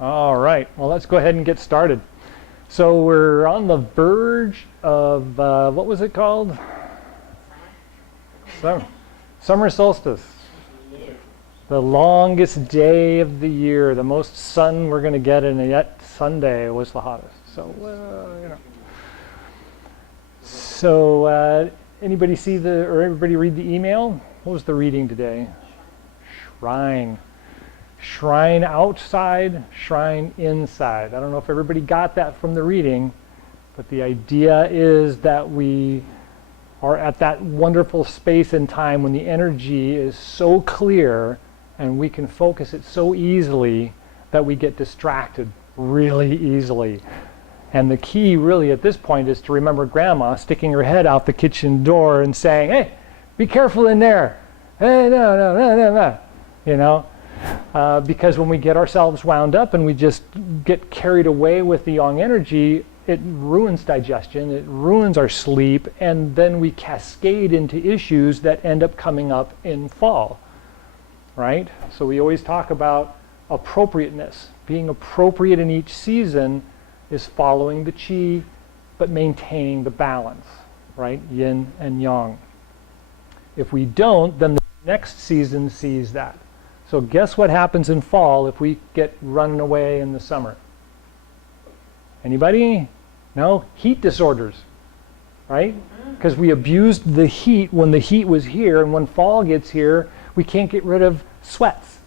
All right, well, let's go ahead and get started. So we're on the verge of, what was it called? Summer solstice. The longest day of the year, the most sun we're going to get, and yet Sunday was the hottest. So, you know. So, anybody see or everybody read the email? What was the reading today? Shrine. Shrine outside, shrine inside. I don't know if everybody got that from the reading, but the idea is that we are at that wonderful space and time when the energy is so clear and we can focus it so easily that we get distracted really easily. And the key really at this point is to remember Grandma sticking her head out the kitchen door and saying, "Hey, be careful in there. Hey, no. You know? Because when we get ourselves wound up and we just get carried away with the yang energy, it ruins digestion, it ruins our sleep, and then we cascade into issues that end up coming up in fall, right? So we always talk about appropriateness. Being appropriate in each season is following the chi, but maintaining the balance, right? Yin and yang. If we don't, then the next season sees that. So guess what happens in fall if we get running away in the summer? Anybody? No? Heat disorders, right? Because we abused the heat when the heat was here, and when fall gets here, we can't get rid of sweats.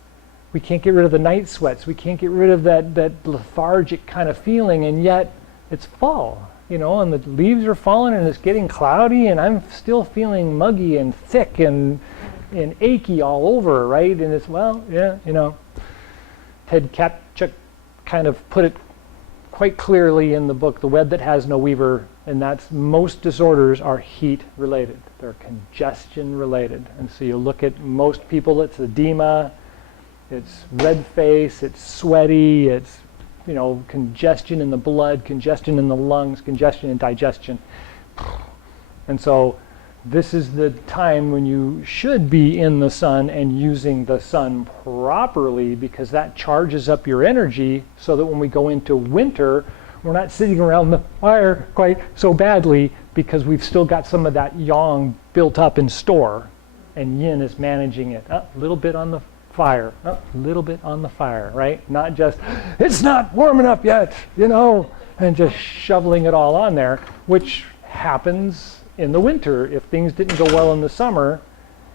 We can't get rid of the night sweats. We can't get rid of that lethargic kind of feeling, and yet it's fall, you know, and the leaves are falling and it's getting cloudy, and I'm still feeling muggy and thick and achy all over, right? And it's, well, yeah, you know, Ted Kapchuk kind of put it quite clearly in the book, The Web That Has No Weaver, and that's most disorders are heat related. They're congestion related. And so you look at most people, it's edema, it's red face, it's sweaty, it's, you know, congestion in the blood, congestion in the lungs, congestion in digestion. And so this is the time when you should be in the sun and using the sun properly, because that charges up your energy so that when we go into winter, we're not sitting around the fire quite so badly because we've still got some of that yang built up in store, and yin is managing it. A little bit on the fire, a little bit on the fire, right? Not just, it's not warm enough yet, you know, and just shoveling it all on there, which happens in the winter. If things didn't go well in the summer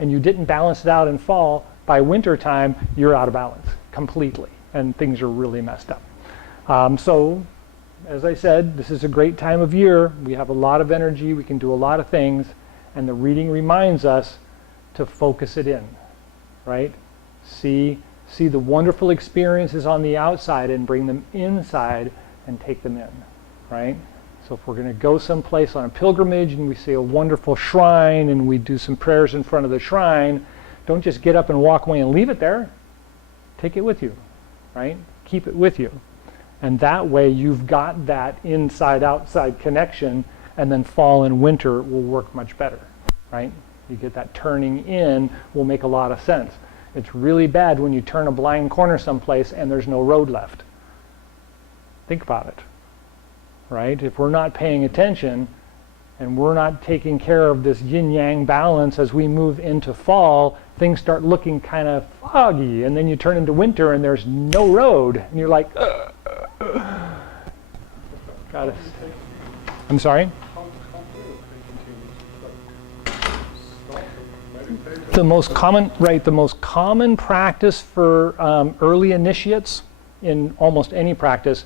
and you didn't balance it out in fall, by winter time you're out of balance completely and things are really messed up. So as I said, this is a great time of year. We have a lot of energy, we can do a lot of things, and the reading reminds us to focus it in, right? See the wonderful experiences on the outside and bring them inside and take them in, right? So if we're going to go someplace on a pilgrimage and we see a wonderful shrine and we do some prayers in front of the shrine, don't just get up and walk away and leave it there. Take it with you, right? Keep it with you. And that way you've got that inside-outside connection, and then fall and winter will work much better, right? You get that turning in will make a lot of sense. It's really bad when you turn a blind corner someplace and there's no road left. Think about it. Right? If we're not paying attention and we're not taking care of this yin-yang balance as we move into fall, things start looking kind of foggy, and then you turn into winter and there's no road, and you're like, Got it. I'm sorry? The most common practice for early initiates in almost any practice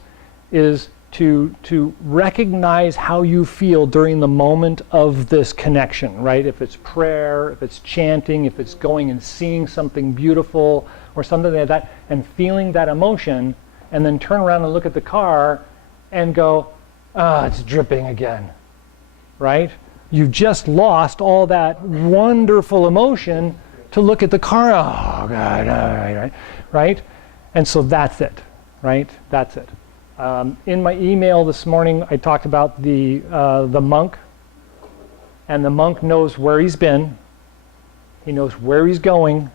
is to recognize how you feel during the moment of this connection, right? If it's prayer, if it's chanting, if it's going and seeing something beautiful or something like that, and feeling that emotion, and then turn around and look at the car and go, it's dripping again, right? You've just lost all that wonderful emotion to look at the car, oh God, right? And so that's it, right? That's it. In my email this morning, I talked about the monk, and the monk knows where he's been, he knows where he's going,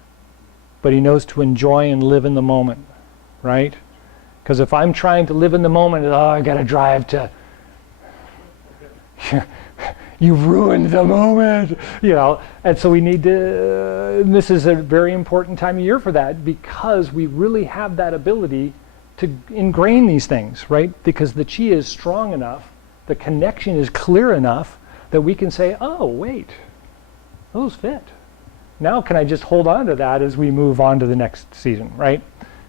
but he knows to enjoy and live in the moment, right? Because if I'm trying to live in the moment, oh, I got to drive to, you've ruined the moment, and so we need to, this is a very important time of year for that, because we really have that ability to ingrain these things, right? Because the chi is strong enough, the connection is clear enough that we can say, oh, wait, those fit. Now can I just hold on to that as we move on to the next season, right?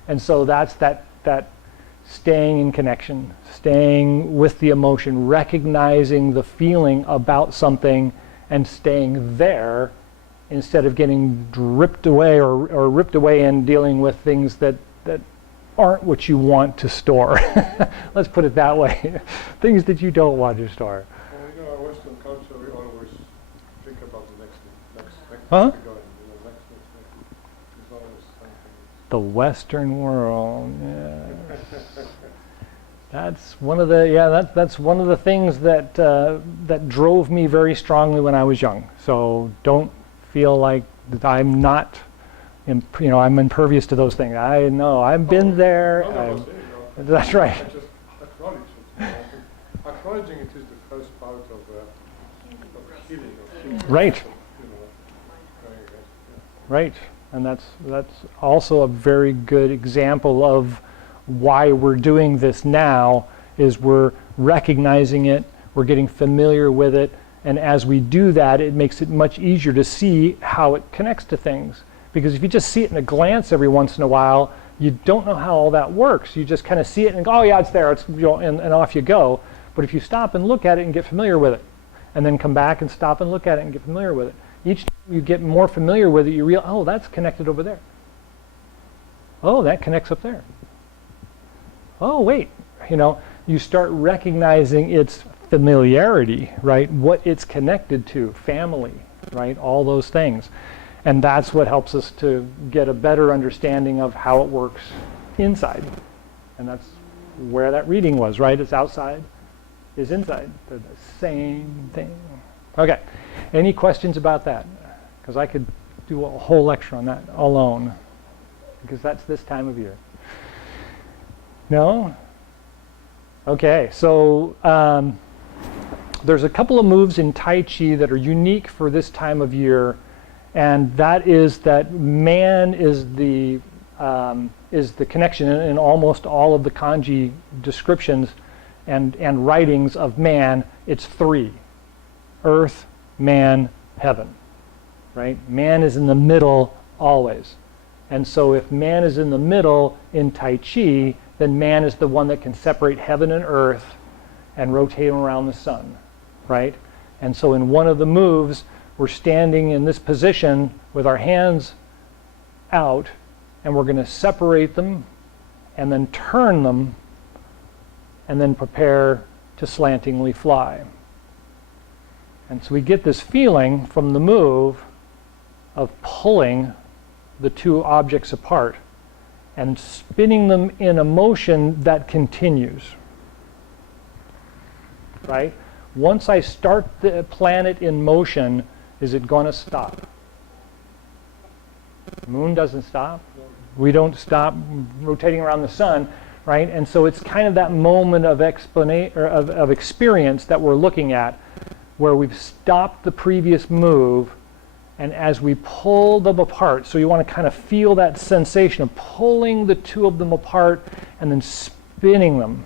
And so that's that staying in connection, staying with the emotion, recognizing the feeling about something and staying there instead of getting ripped away or ripped away and dealing with things that aren't what you want to store. Let's put it that way. Things that you don't want to store. Well, our Western culture, we always think about the next Huh? going. Next. There's always something. The Western world, yeah. That's one of the that's one of the things that that drove me very strongly when I was young. So don't feel like that I'm not, I'm impervious to those things. I know I've been there. That's right. I just acknowledge it. I think acknowledging it is the first part of healing. Right. Right, and that's also a very good example of why we're doing this now, is we're recognizing it, we're getting familiar with it, and as we do that, it makes it much easier to see how it connects to things. Because if you just see it in a glance every once in a while, you don't know how all that works. You just kind of see it and go, oh yeah, it's there, and off you go. But if you stop and look at it and get familiar with it, and then come back and stop and look at it and get familiar with it, each time you get more familiar with it, you realize, oh, that's connected over there. Oh, that connects up there. Oh, wait, you start recognizing its familiarity, right? What it's connected to, family, right? All those things. And that's what helps us to get a better understanding of how it works inside. And that's where that reading was, right? It's outside, is inside. They're the same thing. Okay, any questions about that? Because I could do a whole lecture on that alone, because that's this time of year. No? Okay, so there's a couple of moves in Tai Chi that are unique for this time of year, and that is that man is the connection in almost all of the kanji descriptions and writings of man. It's three: earth, man, heaven, right? Man is in the middle always. And so if man is in the middle in Tai Chi, then man is the one that can separate heaven and earth and rotate them around the sun, right? And so in one of the moves, we're standing in this position with our hands out, and we're going to separate them and then turn them and then prepare to slantingly fly. And so we get this feeling from the move of pulling the two objects apart and spinning them in a motion that continues, right? Once I start the planet in motion, is it going to stop? The moon doesn't stop. We don't stop rotating around the sun, right? And so it's kind of that moment of experience that we're looking at, where we've stopped the previous move, and as we pull them apart, so you want to kind of feel that sensation of pulling the two of them apart and then spinning them.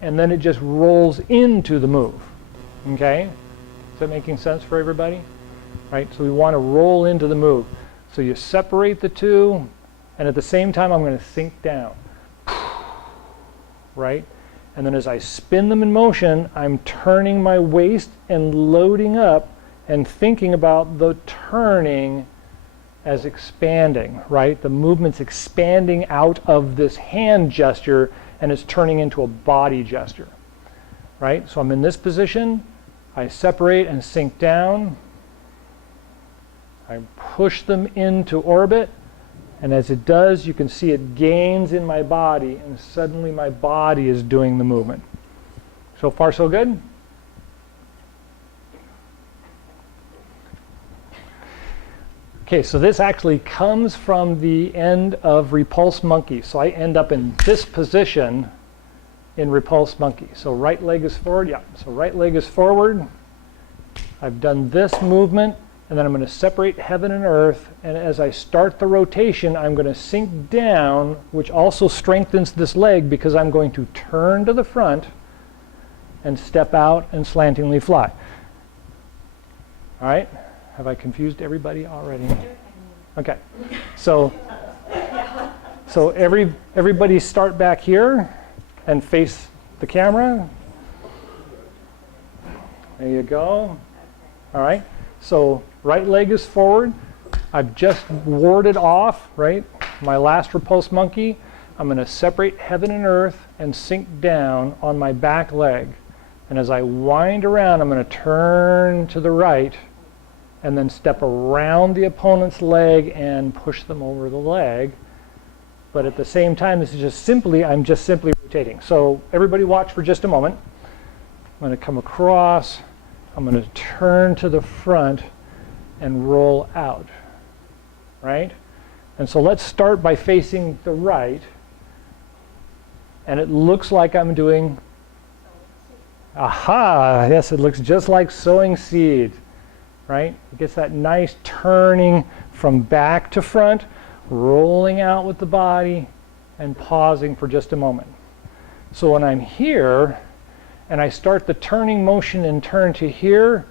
And then it just rolls into the move. Okay? Is that making sense for everybody? Right? So we want to roll into the move. So you separate the two, and at the same time I'm going to sink down. Right? And then as I spin them in motion, I'm turning my waist and loading up and thinking about the turning as expanding, right? The movement's expanding out of this hand gesture and it's turning into a body gesture, right? So I'm in this position, I separate and sink down, I push them into orbit, and as it does, you can see it gains in my body, and suddenly my body is doing the movement. So far, so good? Okay, so this actually comes from the end of repulsed monkey. So I end up in this position in repulsed monkey. So right leg is forward, yeah. So right leg is forward. I've done this movement, and then I'm going to separate heaven and earth. And as I start the rotation, I'm going to sink down, which also strengthens this leg because I'm going to turn to the front and step out and slantingly fly. All right? Have I confused everybody already? Okay. So everybody start back here and face the camera. There you go. All right. So right leg is forward. I've just warded off, right? My last repulsed monkey. I'm going to separate heaven and earth and sink down on my back leg. And as I wind around, I'm going to turn to the right and then step around the opponent's leg and push them over the leg. But at the same time, this is just simply, I'm just simply rotating. So everybody watch for just a moment. I'm going to come across. I'm going to turn to the front and roll out, right? And so let's start by facing the right. And it looks like I'm doing, aha, yes, it looks just like sowing seeds. Right? It gets that nice turning from back to front, rolling out with the body, and pausing for just a moment. So when I'm here, and I start the turning motion and turn to here,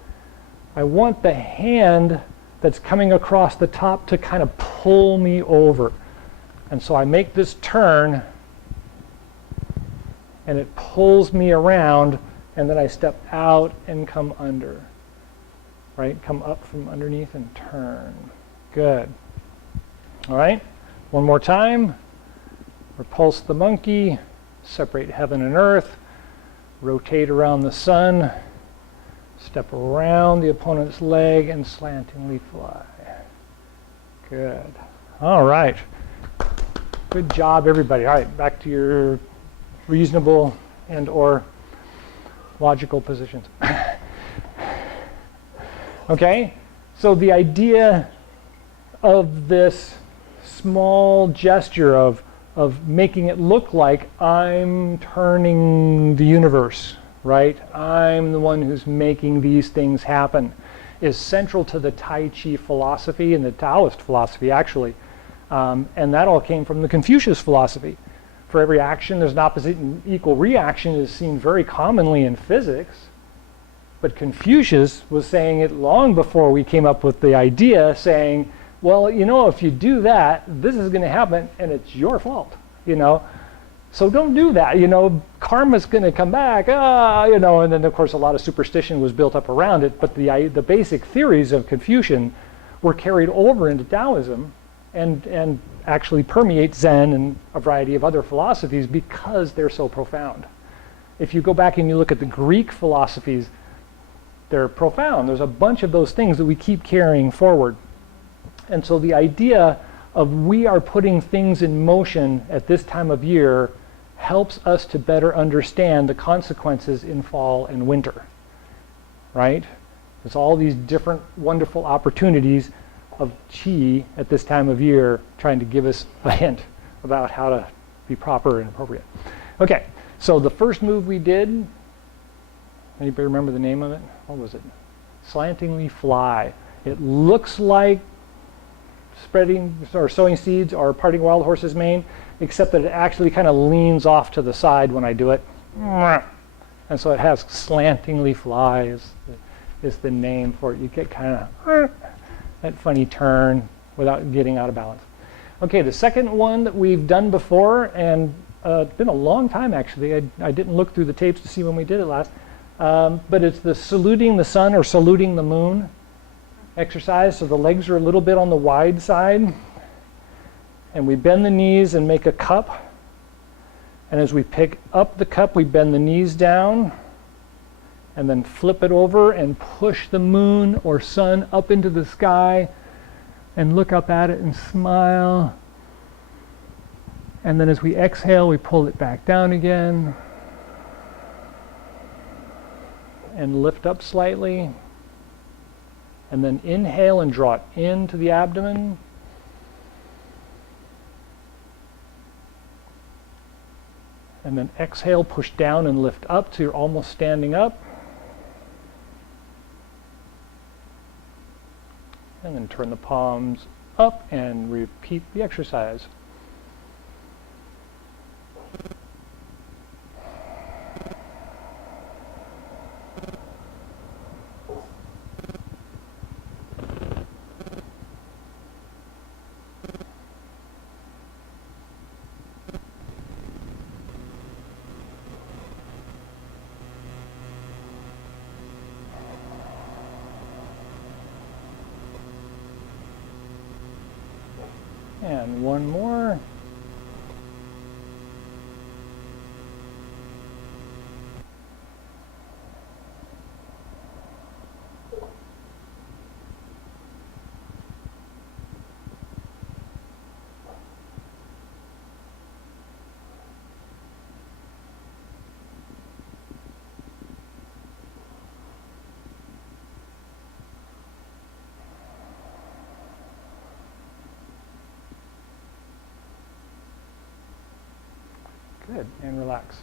I want the hand that's coming across the top to kind of pull me over. And so I make this turn, and it pulls me around, and then I step out and come under. Right? Come up from underneath and turn. Good. All right. One more time. Repulse the monkey. Separate heaven and earth. Rotate around the sun. Step around the opponent's leg and slantingly fly. Good. All right. Good job, everybody. All right. Back to your reasonable and or logical positions. Okay, so the idea of this small gesture of making it look like I'm turning the universe, right? I'm the one who's making these things happen, is central to the Tai Chi philosophy and the Taoist philosophy, actually. And that all came from the Confucius philosophy. For every action, there's an opposite and equal reaction is seen very commonly in physics. But Confucius was saying it long before we came up with the idea, saying, well, you know, if you do that, this is going to happen, and it's your fault, you know. So don't do that, you know. Karma's going to come back, you know. And then, of course, a lot of superstition was built up around it. But the basic theories of Confucian were carried over into Taoism and actually permeate Zen and a variety of other philosophies because they're so profound. If you go back and you look at the Greek philosophies, they're profound. There's a bunch of those things that we keep carrying forward. And so the idea of we are putting things in motion at this time of year helps us to better understand the consequences in fall and winter, right? There's all these different wonderful opportunities of Qi at this time of year trying to give us a hint about how to be proper and appropriate. Okay, so the first move we did, anybody remember the name of it? What was it? Slantingly fly. It looks like spreading or sowing seeds or parting wild horse's mane, except that it actually kind of leans off to the side when I do it. And so it has slantingly fly is the name for it. You get kind of that funny turn without getting out of balance. Okay, the second one that we've done before, and it's been a long time actually. I didn't look through the tapes to see when we did it last. But it's the saluting the sun or saluting the moon exercise. So the legs are a little bit on the wide side. And we bend the knees and make a cup. And as we pick up the cup, we bend the knees down. And then flip it over and push the moon or sun up into the sky. And look up at it and smile. And then as we exhale, we pull it back down again. And lift up slightly, And then inhale and draw it into the abdomen. And then exhale, push down and lift up till you're almost standing up. And then turn the palms up and repeat the exercise. And one more. Good, and relax.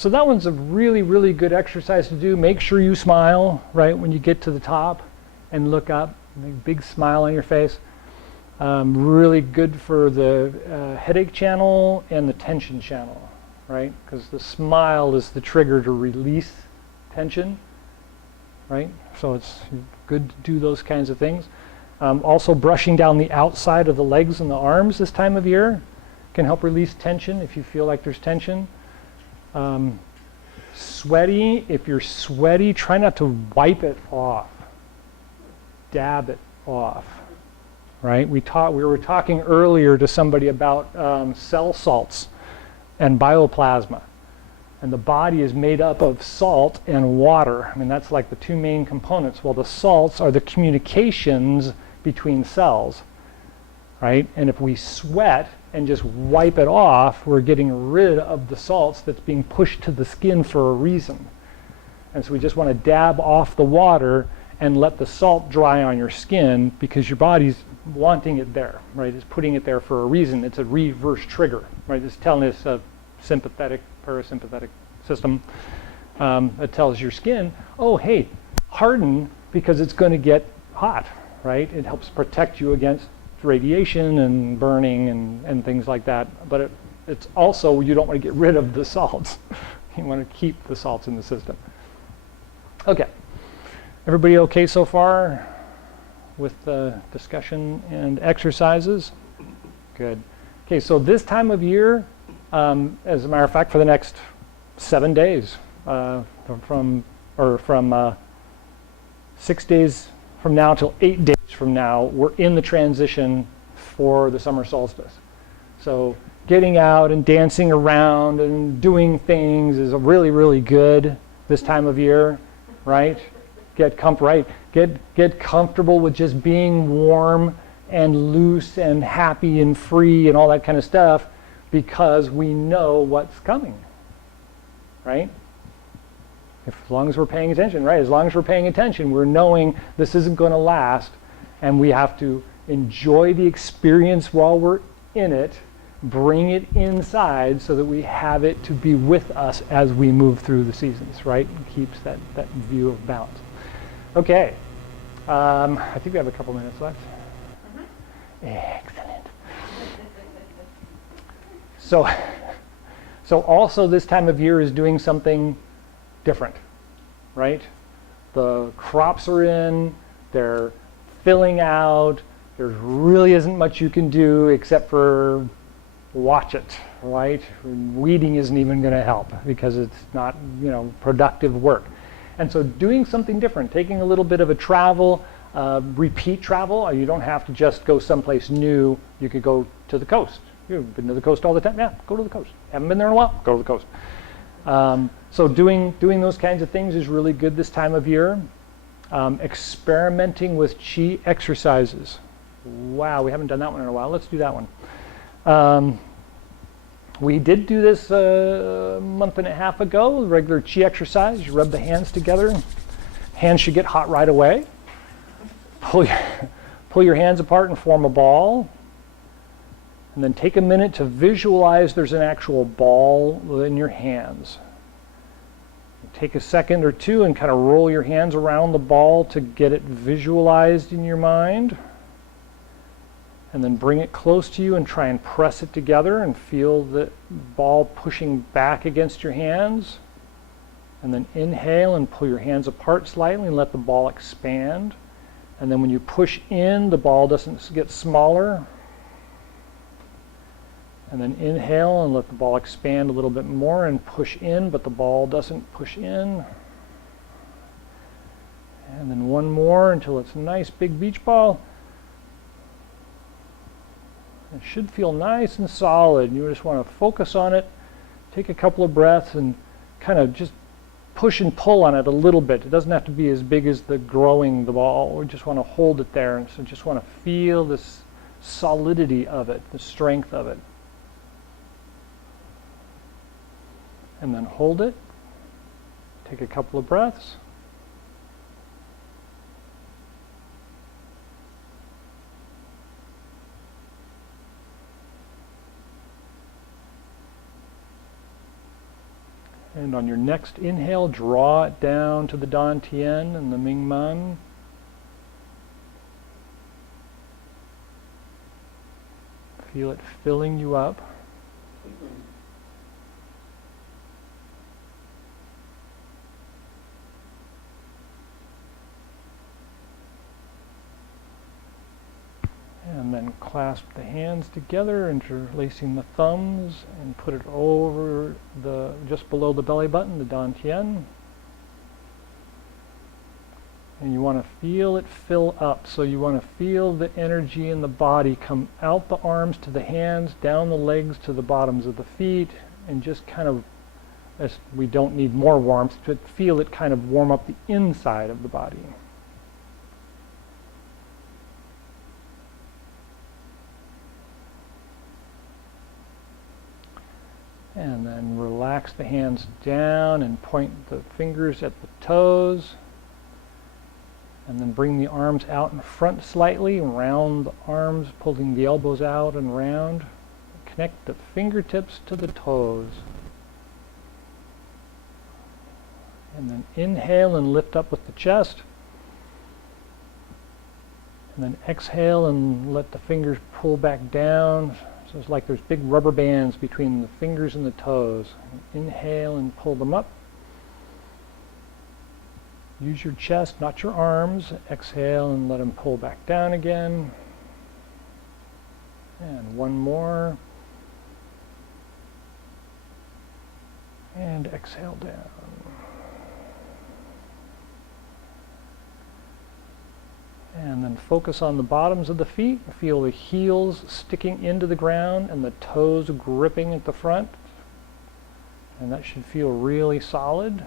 So that one's a really, really good exercise to do. Make sure you smile, right, when you get to the top and look up. Make a big smile on your face. Really good for the headache channel and the tension channel, right? Because the smile is the trigger to release tension, right? So it's good to do those kinds of things. Also brushing down the outside of the legs and the arms this time of year can help release tension if you feel like there's tension. Sweaty, if you're sweaty, try not to wipe it off. Dab it off, right? We were talking earlier to somebody about cell salts and bioplasma. And the body is made up of salt and water. I mean, that's like the two main components. Well, the salts are the communications between cells, right? And if we sweat and just wipe it off, we're getting rid of the salts that's being pushed to the skin for a reason. And so we just want to dab off the water and let the salt dry on your skin because your body's wanting it there, right? It's putting it there for a reason. It's a reverse trigger, right? It's telling us a sympathetic, parasympathetic system that tells your skin, oh, hey, harden because it's going to get hot, right? It helps protect you against radiation and burning and things like that. But it's also, you don't want to get rid of the salts. You want to keep the salts in the system. Okay. Everybody okay so far with the discussion and exercises? Good. Okay, so this time of year, as a matter of fact, for the next 7 days, from 6 days from now till 8 days from now, we're in the transition for the summer solstice. So getting out and dancing around and doing things is really, really good this time of year, right? Get comfortable with just being warm and loose and happy and free and all that kind of stuff because we know what's coming, right? As long as we're paying attention, right? As long as we're paying attention, we're knowing this isn't going to last and we have to enjoy the experience while we're in it, bring it inside so that we have it to be with us as we move through the seasons, right? It keeps that view of balance. Okay, I think we have a couple minutes left. Excellent. So also this time of year is doing something different, right? The crops are in, they're filling out, there really isn't much you can do except for watch it, right? Weeding isn't even going to help because it's not, productive work. And so doing something different, taking a little bit of a travel, repeat travel. You don't have to just go someplace new. You could go to the coast. You've been to the coast all the time. Yeah, go to the coast. Haven't been there in a while? Go to the coast. So doing those kinds of things is really good this time of year. Experimenting with Chi exercises. Wow, we haven't done that one in a while. Let's do that one. We did do this a month and a half ago, regular Chi exercise. You rub the hands together Hands should get hot right away. Pull your hands apart and form a ball. And then take a minute to visualize there's an actual ball in your hands. Take a second or two and kind of roll your hands around the ball to get it visualized in your mind. And then bring it close to you and try and press it together and feel the ball pushing back against your hands. And then inhale and pull your hands apart slightly and let the ball expand. And then when you push in, the ball doesn't get smaller. And then inhale and let the ball expand a little bit more and push in, but the ball doesn't push in. And then one more until it's a nice big beach ball. It should feel nice and solid. You just want to focus on it, take a couple of breaths, and kind of just push and pull on it a little bit. It doesn't have to be as big as the growing the ball. We just want to hold it there, and so just want to feel this solidity of it, the strength of it. And then hold it. Take a couple of breaths. And on your next inhale, draw it down to the Dantian and the Mingmen. Feel it filling you up. And then clasp the hands together, interlacing the thumbs, and put it over just below the belly button, the Dantian. And you want to feel it fill up. So you want to feel the energy in the body come out the arms to the hands, down the legs to the bottoms of the feet, and just kind of, as we don't need more warmth, but feel it kind of warm up the inside of the body. And then relax the hands down and point the fingers at the toes. And then bring the arms out in front slightly, round the arms, pulling the elbows out and round. Connect the fingertips to the toes. And then inhale and lift up with the chest. And then exhale and let the fingers pull back down. So it's like there's big rubber bands between the fingers and the toes. Inhale and pull them up. Use your chest, not your arms. Exhale and let them pull back down again. And one more. And exhale down. And then focus on the bottoms of the feet. Feel the heels sticking into the ground and the toes gripping at the front. And that should feel really solid.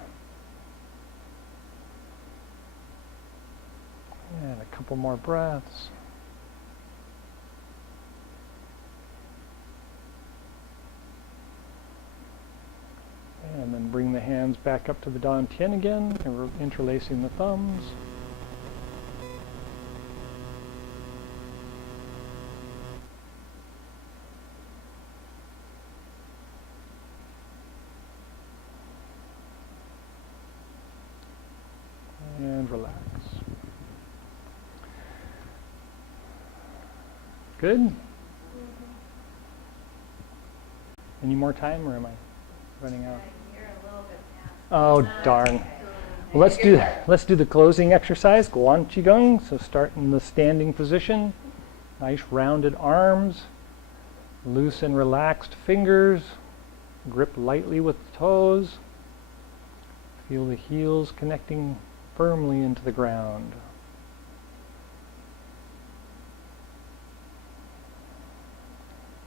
And a couple more breaths. And then bring the hands back up to the Dantian again, and we're interlacing the thumbs. And relax. Good? Any more time, or am I running out? You're a little bit past. Oh, darn. Well, let's do the closing exercise. Go on, Qigong. So start in the standing position. Nice rounded arms. Loose and relaxed fingers. Grip lightly with the toes. Feel the heels connecting firmly into the ground.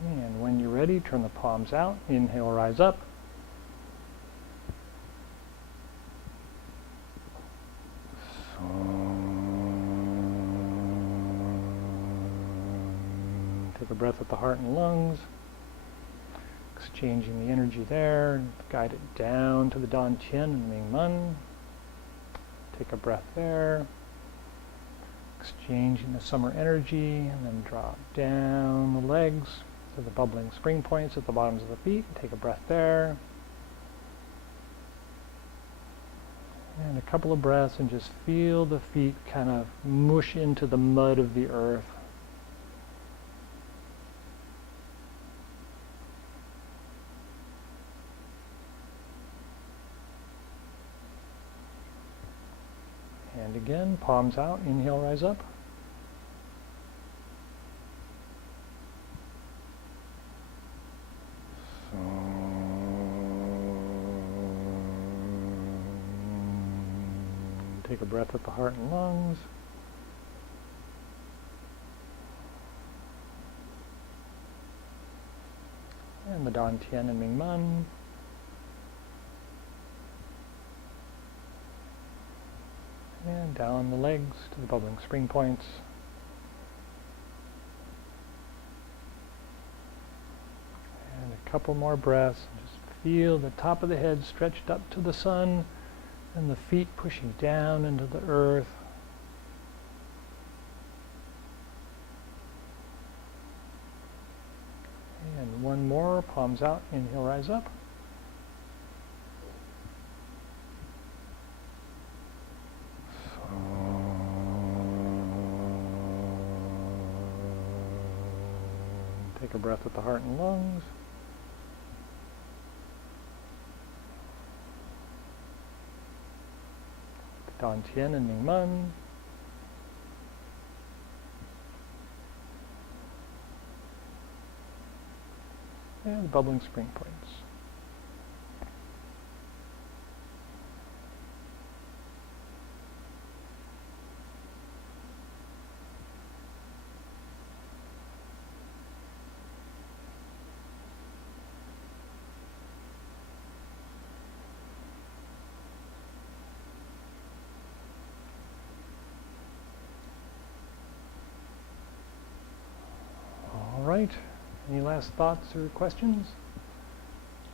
And when you're ready, turn the palms out. Inhale, rise up. Take a breath with the heart and lungs. Exchanging the energy there. Guide it down to the Dantian and Mingmen. Take a breath there. Exchanging the summer energy, and then drop down the legs to the bubbling spring points at the bottoms of the feet. Take a breath there. And a couple of breaths, and just feel the feet kind of mush into the mud of the earth. And again, palms out, inhale, rise up. Take a breath at the heart and lungs. And the Dan Tian and Ming Man. And down the legs to the bubbling spring points. And a couple more breaths. Just feel the top of the head stretched up to the sun, and the feet pushing down into the earth. And one more, palms out, inhale, rise up. Take a breath at the heart and lungs. Dan Tian and Ming Man. And the bubbling spring points. All right. Any last thoughts or questions?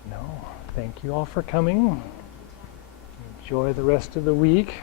No. Thank you all for coming. Enjoy the rest of the week.